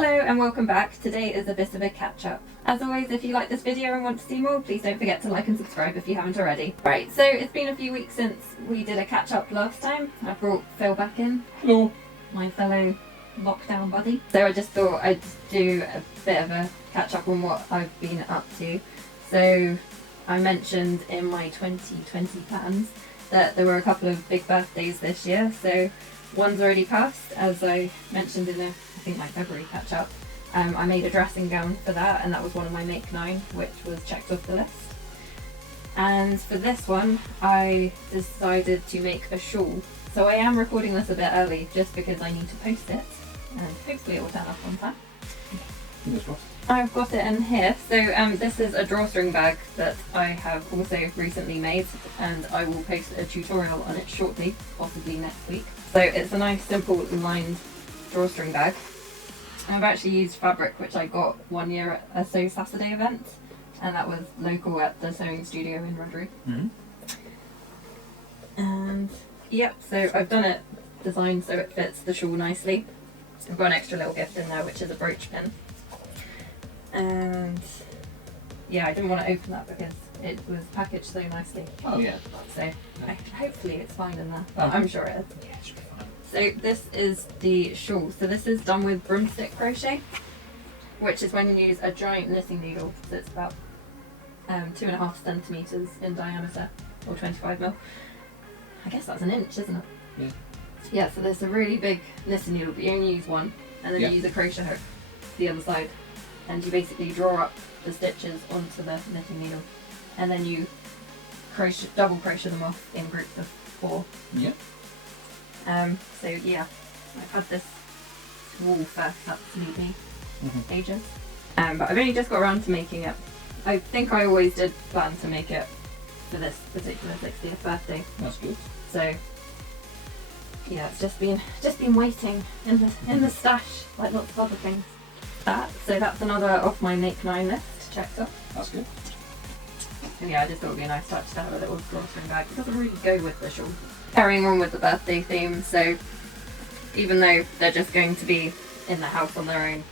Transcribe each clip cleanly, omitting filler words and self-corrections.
Hello and welcome back. Today is a bit of a catch-up. As always, if you like this video and want to see more, please don't forget to like and subscribe if you haven't already. Right, so it's been a few weeks since we did a catch-up last time. I brought Phill back in. Hello. My fellow lockdown buddy. So I just thought I'd do a bit of a catch-up on what I've been up to. So I mentioned in my 2020 plans that there were a couple of big birthdays this year. So one's already passed, as I mentioned in my February catch up. I made a dressing gown for that, and that was one of my Make 9, which was checked off the list. And for this one, I decided to make a shawl. So I am recording this a bit early, just because I need to post it, and hopefully it will turn up on time. I've got it in here. So this is a drawstring bag that I have also recently made, and I will post a tutorial on it shortly, possibly next week. So it's a nice simple lined drawstring bag. I've actually used fabric which I got one year at a Sew Saturday event, and that was local at the sewing studio in Rudbury. And yep, so I've done it designed so it fits the shawl nicely. I've got an extra little gift in there which is a brooch pin. And yeah, I didn't want to open that because it was packaged so nicely. Oh yeah. So hopefully it's fine in there. I'm sure it is. Yeah, it should be fine. So this is the shawl. So this is done with broomstick crochet, which is when you use a giant knitting needle that's about 2.5 centimeters in diameter, or 25 mil. I guess that's an inch, isn't it? Yeah. Yeah. So there's a really big knitting needle, but you only use one, and then you use a crochet hook to the other side, and you basically draw up the stitches onto the knitting needle, and then you double crochet them off in groups of 4. Yeah. So yeah, I've had this wool for absolutely ages. But I've only just got around to making it. I think I always did plan to make it for this particular 60th birthday. That's good. So yeah, it's just been waiting in the stash, like lots of other things. So that's another off my Make 9 list checked off. That's good. And yeah, I just thought it would be a nice touch to have a little drawstring bag. It doesn't really go with the shawl. Carrying on with the birthday theme, so even though they're just going to be in the house on their own,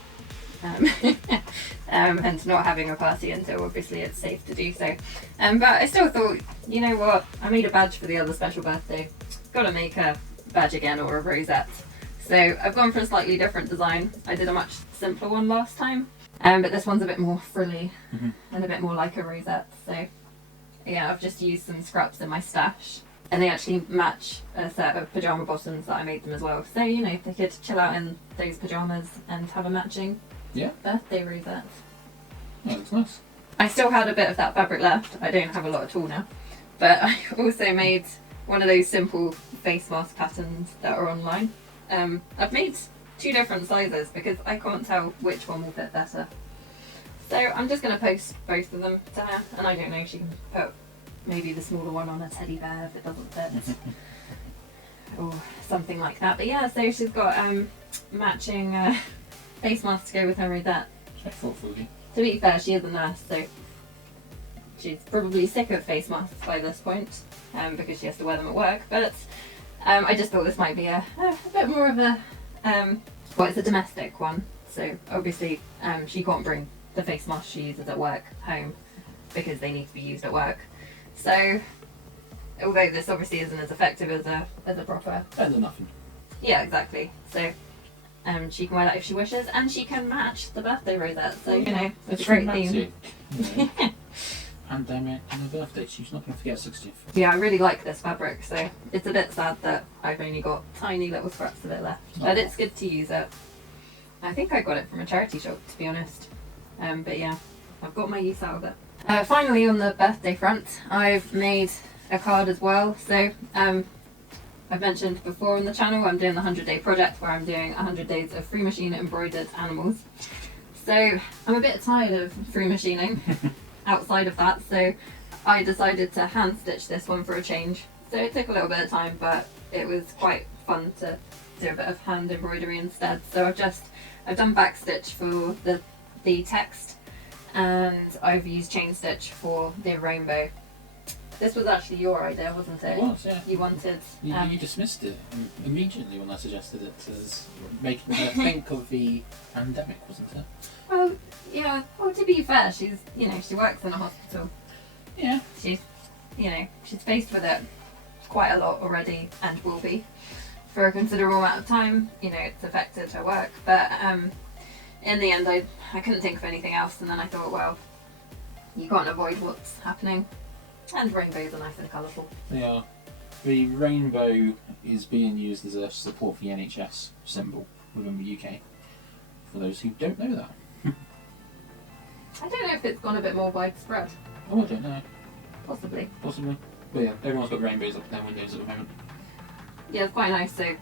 and not having a party until obviously it's safe to do so, but I still thought, you know what, I made a badge for the other special birthday, gotta make a badge again, or a rosette. So I've gone for a slightly different design. I did a much simpler one last time, but this one's a bit more frilly and a bit more like a rosette. So yeah, I've just used some scraps in my stash, and they actually match a set of pyjama bottoms that I made them as well. So you know, they could chill out in those pyjamas and have a matching birthday rosette. Yeah, looks nice. I still had a bit of that fabric left. I don't have a lot at all now, but I also made one of those simple face mask patterns that are online. I've made 2 different sizes because I can't tell which one will fit better. So I'm just going to post both of them to her, and I don't know if she can put maybe the smaller one on a teddy bear if it doesn't fit, or something like that. But yeah, so she's got matching face masks to go with her rosette. Thoughtfully. To be fair, she is a nurse, so she's probably sick of face masks by this point, because she has to wear them at work. But I just thought this might be a bit more of a well, it's a domestic one, so obviously she can't bring the face mask she uses at work home because they need to be used at work. So although this obviously isn't as effective as a proper, Better than nothing. yeah, exactly. So she can wear that if she wishes, and she can match the birthday rosette. So you know, it's a great theme. Pandemic and a birthday. She's not going to forget 60th. Yeah, I really like this fabric, so it's a bit sad that I've only got tiny little scraps of it left. But it's good to use it. I think I got it from a charity shop, to be honest. But yeah, I've got my use out of it. Finally, on the birthday front, I've made a card as well. So I've mentioned before on the channel, I'm doing the 100-day project where I'm doing 100 days of free machine embroidered animals. So I'm a bit tired of free machining outside of that, so I decided to hand stitch this one for a change. So it took a little bit of time, but it was quite fun to do a bit of hand embroidery instead. So I've done back stitch for the text, and I've used chain stitch for the rainbow. This was actually your idea, wasn't it? It was, yeah. You wanted. You dismissed it immediately when I suggested it as making her think of the pandemic, wasn't it? Well, yeah. Well, to be fair, she's she works in a hospital. Yeah. She's she's faced with it quite a lot already, and will be for a considerable amount of time. It's affected her work, but in the end, I couldn't think of anything else, and then I thought, well, you can't avoid what's happening. And rainbows are nice and colourful. They are. The rainbow is being used as a support for the NHS symbol within the UK. For those who don't know that. I don't know if it's gone a bit more widespread. Oh, I don't know. Possibly. Possibly. But yeah, everyone's got rainbows up in their windows at the moment. Yeah, it's quite nice. So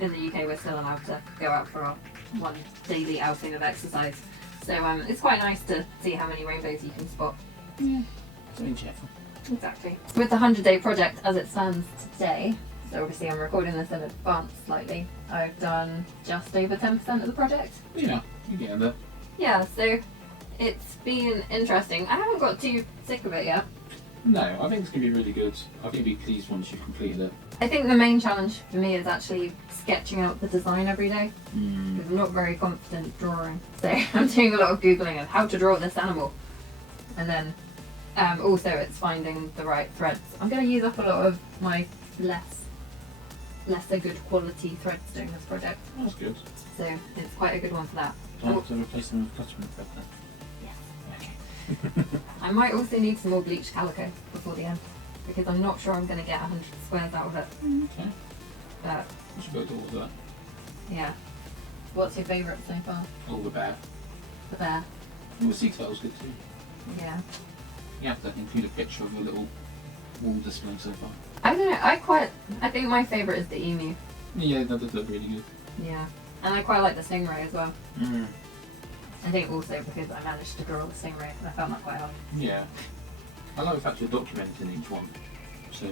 in the UK, we're still allowed to go out for our one daily outing of exercise. So it's quite nice to see how many rainbows you can spot. Yeah. Something cheerful. Exactly. With the 100-day project as it stands today, so obviously I'm recording this in advance slightly, I've done just over 10% of the project. Yeah, you're getting there. Yeah, so it's been interesting. I haven't got too sick of it yet. No, I think it's going to be really good. I think you'll be pleased once you've completed it. I think the main challenge for me is actually sketching out the design every day. Because I'm not very confident drawing. So I'm doing a lot of Googling of how to draw this animal. And then also it's finding the right threads. I'm going to use up a lot of my lesser good quality threads doing this project. That's good. So it's quite a good one for that. Do I have to replace them with custom thread then? Okay. I might also need some more bleached calico before the end. Because I'm not sure I'm going to get 100 squares out of it. Okay. But We should go do all of that. yeah. What's your favourite so far? Oh, the bear. The bear. Oh, the sea turtle's good too. Yeah. You have to include a picture of your little wall display so far. I don't know, I think my favourite is the emu. Yeah, that does look really good. Yeah. And I quite like the stingray as well. Mm. I think also because I managed to draw the stingray and I found that quite hard. Yeah. I like the fact you're documenting each one. So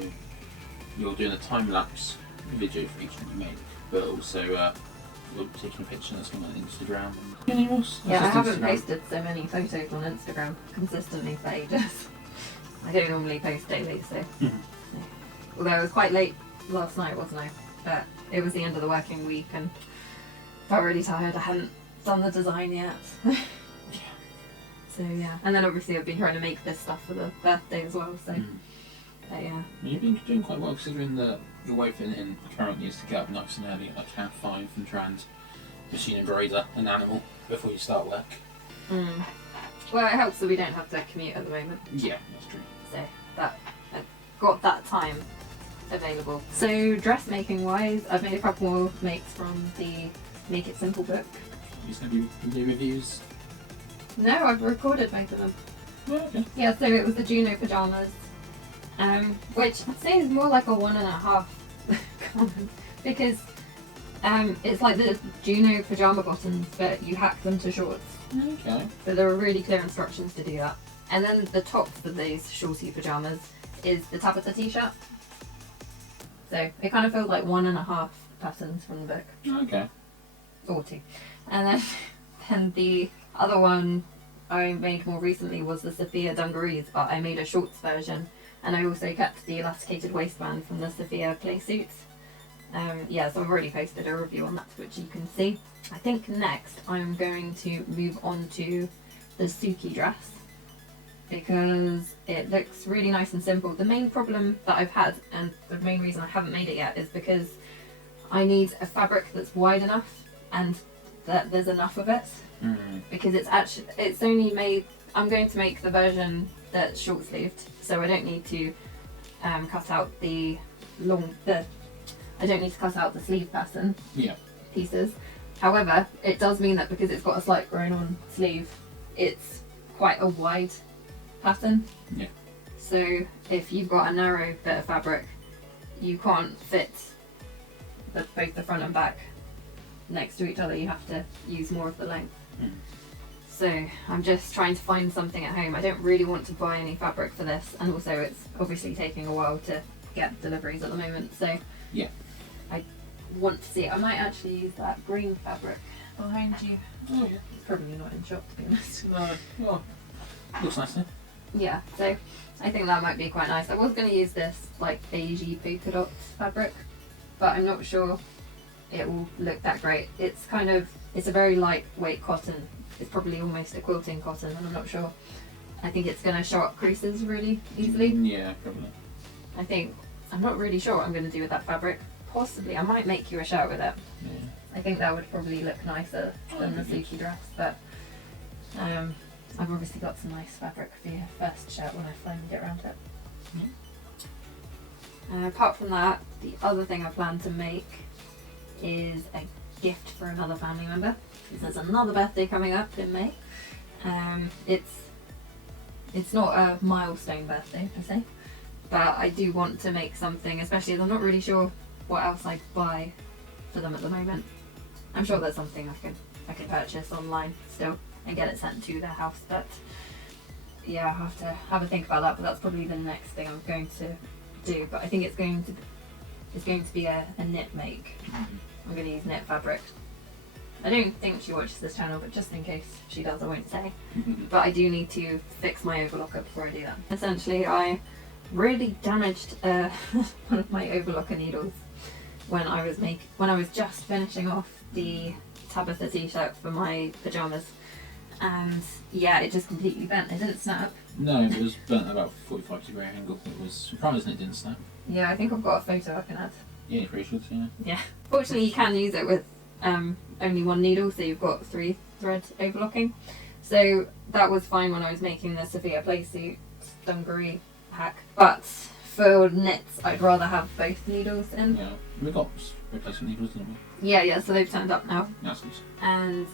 you're doing a time-lapse video for each one you make, but also you're taking a picture that's going on Instagram. And anything else? Yeah, I That's just haven't Instagram. posted so many photos on Instagram consistently for ages. I don't normally post daily, so. Mhm. Although I was quite late last night, wasn't I? But it was the end of the working week and felt really tired. I hadn't done the design yet. So yeah. And then obviously I've been trying to make this stuff for the birthday as well, so. But yeah. You've been doing quite well considering that your way in currently is to get up nice and early at like 5:30 and try and machine embroider an animal before you start work. Well, it helps that we don't have to commute at the moment. Yeah, that's true. So that I've got that time available. So dressmaking wise, I've made a couple more makes from the Make It Simple book. Is there going to be reviews? No, I've recorded both of them. Oh, okay. Yeah, so it was the Juno pyjamas, which I'd say is more like a 1.5 comment because it's like the Juno pyjama bottoms, but you hack them to shorts. Okay. So there are really clear instructions to do that. And then the top for these shorty pyjamas is the Tabitha t-shirt. So it kind of feels like 1.5 patterns from the book. Okay. Or 2. And then the other one I made more recently was the Sophia dungarees, but I made a shorts version. And I also kept the elasticated waistband from the Sophia play suits. Yeah, so I've already posted a review on that, which you can see. I think next I'm going to move on to the Suki dress because it looks really nice and simple. The main problem that I've had, and the main reason I haven't made it yet, is because I need a fabric that's wide enough and that there's enough of it. Because it's only made, I'm going to make the version that's short sleeved, so I don't need to cut out the sleeve pattern pieces. However, it does mean that because it's got a slight grown on sleeve, it's quite a wide pattern. Yeah. So if you've got a narrow bit of fabric, you can't fit both the front and back next to each other. You have to use more of the length. So I'm just trying to find something at home. I don't really want to buy any fabric for this, and also it's obviously taking a while to get deliveries at the moment. So yeah, I want to see it. I might actually use that green fabric behind you. Oh yeah. It's probably not in shop, to be honest. No. Oh, looks nice then. Yeah, so I think that might be quite nice. I was going to use this like beigey polka dot fabric, but I'm not sure it will look that great. It's a very lightweight cotton. It's probably almost a quilting cotton, and I'm not sure. I think it's going to show up creases really easily. Yeah, probably. I'm not really sure what I'm going to do with that fabric. Possibly, I might make you a shirt with it. Yeah. I think that would probably look nicer than the Suki dress, but I've obviously got some nice fabric for your first shirt when I finally get around to it. Apart from that, the other thing I plan to make is a gift for another family member, because there's another birthday coming up in May. It's not a milestone birthday per se, but I do want to make something, especially as I'm not really sure what else I'd buy for them at the moment. I'm sure there's something I can purchase online still and get it sent to their house, but yeah, I'll have to have a think about that. But that's probably the next thing I'm going to do. But I think it's going to be a knit make. I'm going to use knit fabric. I don't think she watches this channel, but just in case she does, I won't say. But I do need to fix my overlocker before I do that. Essentially, I really damaged one of my overlocker needles when I was just finishing off the Tabitha t-shirt for my pyjamas, and yeah, it just completely bent. It didn't snap. No, it was burnt at about 45-degree angle. It was surprising it didn't snap. Yeah, I think I've got a photo I can add. Yeah, you're pretty sure, yeah. Yeah. Fortunately, you can use it with only one needle, so you've got 3 thread overlocking. So that was fine when I was making the Sophia playsuit dungaree hack. But for knits, I'd rather have both needles in. Yeah, we got replacement needles, didn't we? Yeah, so they've turned up now. That's good.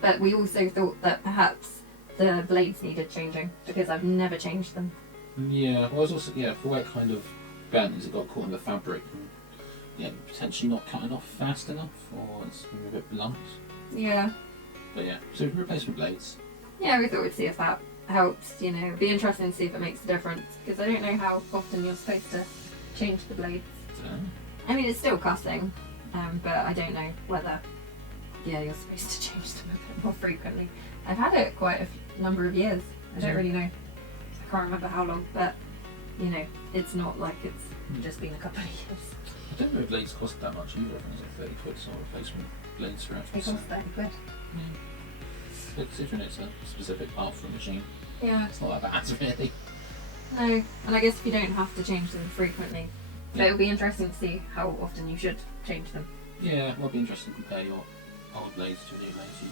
But we also thought that perhaps the blades needed changing, because I've never changed them. Yeah, well, it was also, for where it kind of bent, is it got caught in the fabric and, potentially not cutting off fast enough, or it's maybe a bit blunt. Yeah. But yeah, so replacement blades. Yeah, we thought we'd see if that helps, It'd be interesting to see if it makes a difference, because I don't know how often you're supposed to change the blades. I mean, it's still cutting, but I don't know whether, you're supposed to change them a bit more frequently. I've had it quite a number of years. I don't really know. I can't remember how long, but, it's not like it's just been a couple of years. I don't know if blades cost that much either. I think it's like 30 quid or replacement blades for actual. It costs 30 quid. Yeah. Considering it's a specific part for a machine. Yeah. It's not that bad, really. No, and I guess if you don't have to change them frequently, but it'll be interesting to see how often you should change them. Yeah, well, it'll be interesting to compare your old blades to new blades you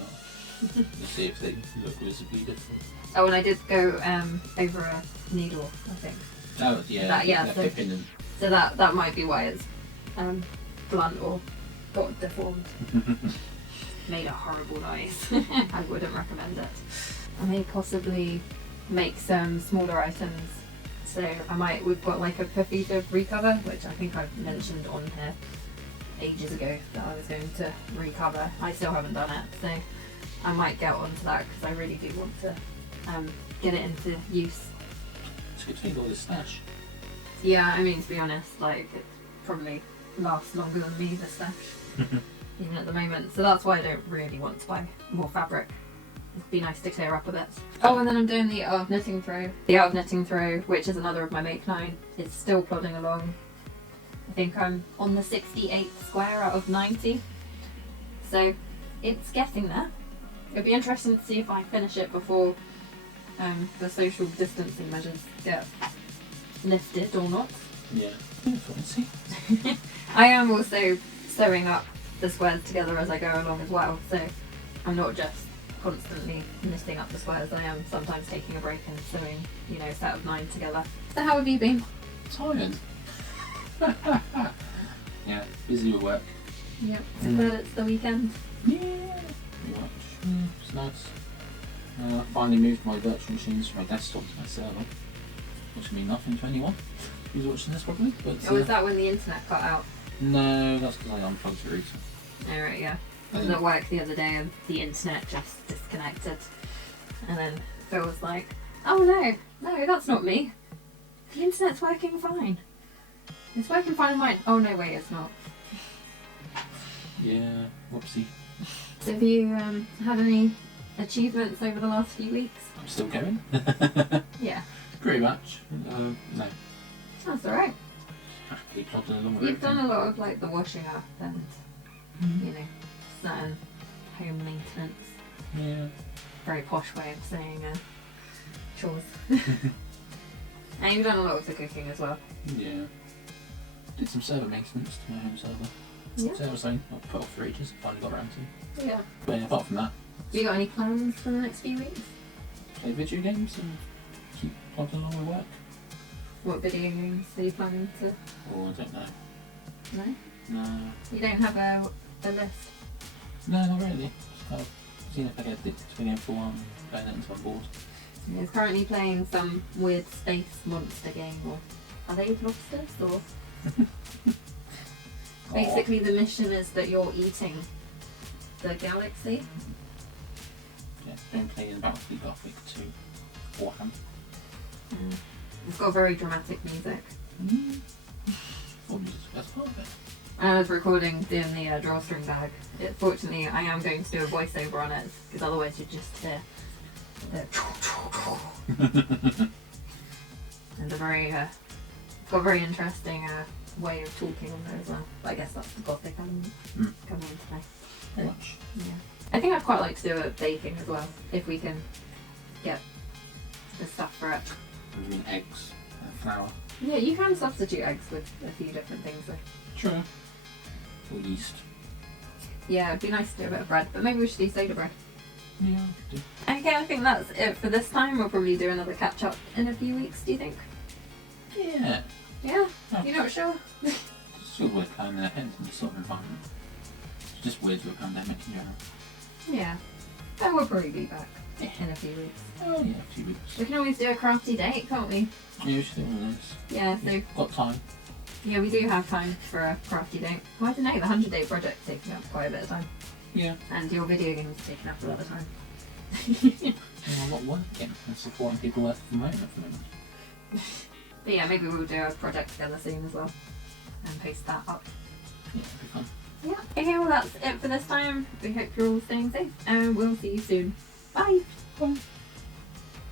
got. To see if they look visibly different. Oh, and I did go over a needle, I think. Oh, yeah. So that might be why it's blunt or got deformed. Made a horrible noise. I wouldn't recommend it. I may possibly make some smaller items. So we've got like a Pafita recover, which I think I've mentioned on here ages ago that I was going to recover. I still haven't done it, so I might get onto that because I really do want to get it into use. It's good to think all this stash. Yeah, I mean, to be honest, it probably lasts longer than me, the stash, even at the moment. So that's why I don't really want to buy more fabric. It'd be nice to clear up a bit. Oh, and then I'm doing the Art of Knitting Throw. The Art of Knitting Throw, which is another of my Make 9, is still plodding along. I think I'm on the 68th square out of 90. So it's getting there. It'll be interesting to see if I finish it before the social distancing measures get lifted or not. Yeah, fancy. I am also sewing up the squares together as I go along as well, so I'm not just constantly knitting up the squares. I am sometimes taking a break and sewing, a set of 9 together. So how have you been? Tired. Yeah, busy with work. Yep. Glad it's the weekend. Yeah, pretty much. It's nice. I finally moved my virtual machines from my desktop to my server, which will mean nothing to anyone who's watching this probably. But Was that when the internet cut out? No, that's because I unplugged the router. Oh right, yeah. I was at work the other day and the internet just disconnected, and then Phil was like, "Oh no, that's not me. The internet's working fine. It's working fine on mine." Oh no, wait, it's not. Yeah, whoopsie. So have you had any achievements over the last few weeks? I'm still going. Yeah. Pretty much. No. That's alright. Happily plodding along with You've done everything. a lot of like the washing up and, you know, certain home maintenance. Yeah. Very posh way of saying chores. And you've done a lot of the cooking as well. Yeah. Did some server maintenance to my home server. Yeah. So I was saying, I've put off for ages, finally got around to. Yeah. But yeah, apart from that, Have you got any plans for the next few weeks? play video games and keep plodding along with work. What video games are you planning to? Or I don't know. No? No. You don't have a list? No, not really. Just kind of seeing if I get addicted to being full on playing it until I'm bored. He's currently playing some weird space monster game, or are they lobsters? Or basically the mission is that you're eating the galaxy. Yeah, don't play in Battlefield Gothic 2 or Ham. It's got very dramatic music. What music's the best part of it? I was recording doing the Drawstring Bag. Fortunately, I am going to do a voiceover on it, because otherwise you'd just hear and a very got a very interesting way of talking on there as well. But I guess that's the gothic element coming into play. Very much. Yeah. I think I'd quite like to do a baking as well, if we can get the stuff for it. I mean eggs and flour. Yeah, you can substitute eggs with a few different things though. True. Or yeast. Yeah, it'd be nice to do a bit of bread, but maybe we should do soda bread. Yeah, do. Okay, I think that's it for this time. We'll probably do another catch up in a few weeks, do you think? Yeah. Yeah? Oh. You're not sure? It's still weird planning ahead in this sort of environment. It's just weird with a pandemic in general. Yeah. Then we'll probably be back in a few weeks. Oh yeah, a few weeks. We can always do a crafty date, can't we? Yeah, we should do one of those. Yeah, so Got time. yeah, we do have time for a crafty date. Well, I don't know, the 100-day project's taking up quite a bit of time. Yeah. And your video game's taking up a lot of time. Yeah, I'm not working and supporting people working from home at the moment. But yeah, maybe we'll do a project together soon as well. And post that up. Yeah, it'll be fun. Yeah. Okay, well that's it for this time. We hope you're all staying safe. And we'll see you soon. Bye! Bye.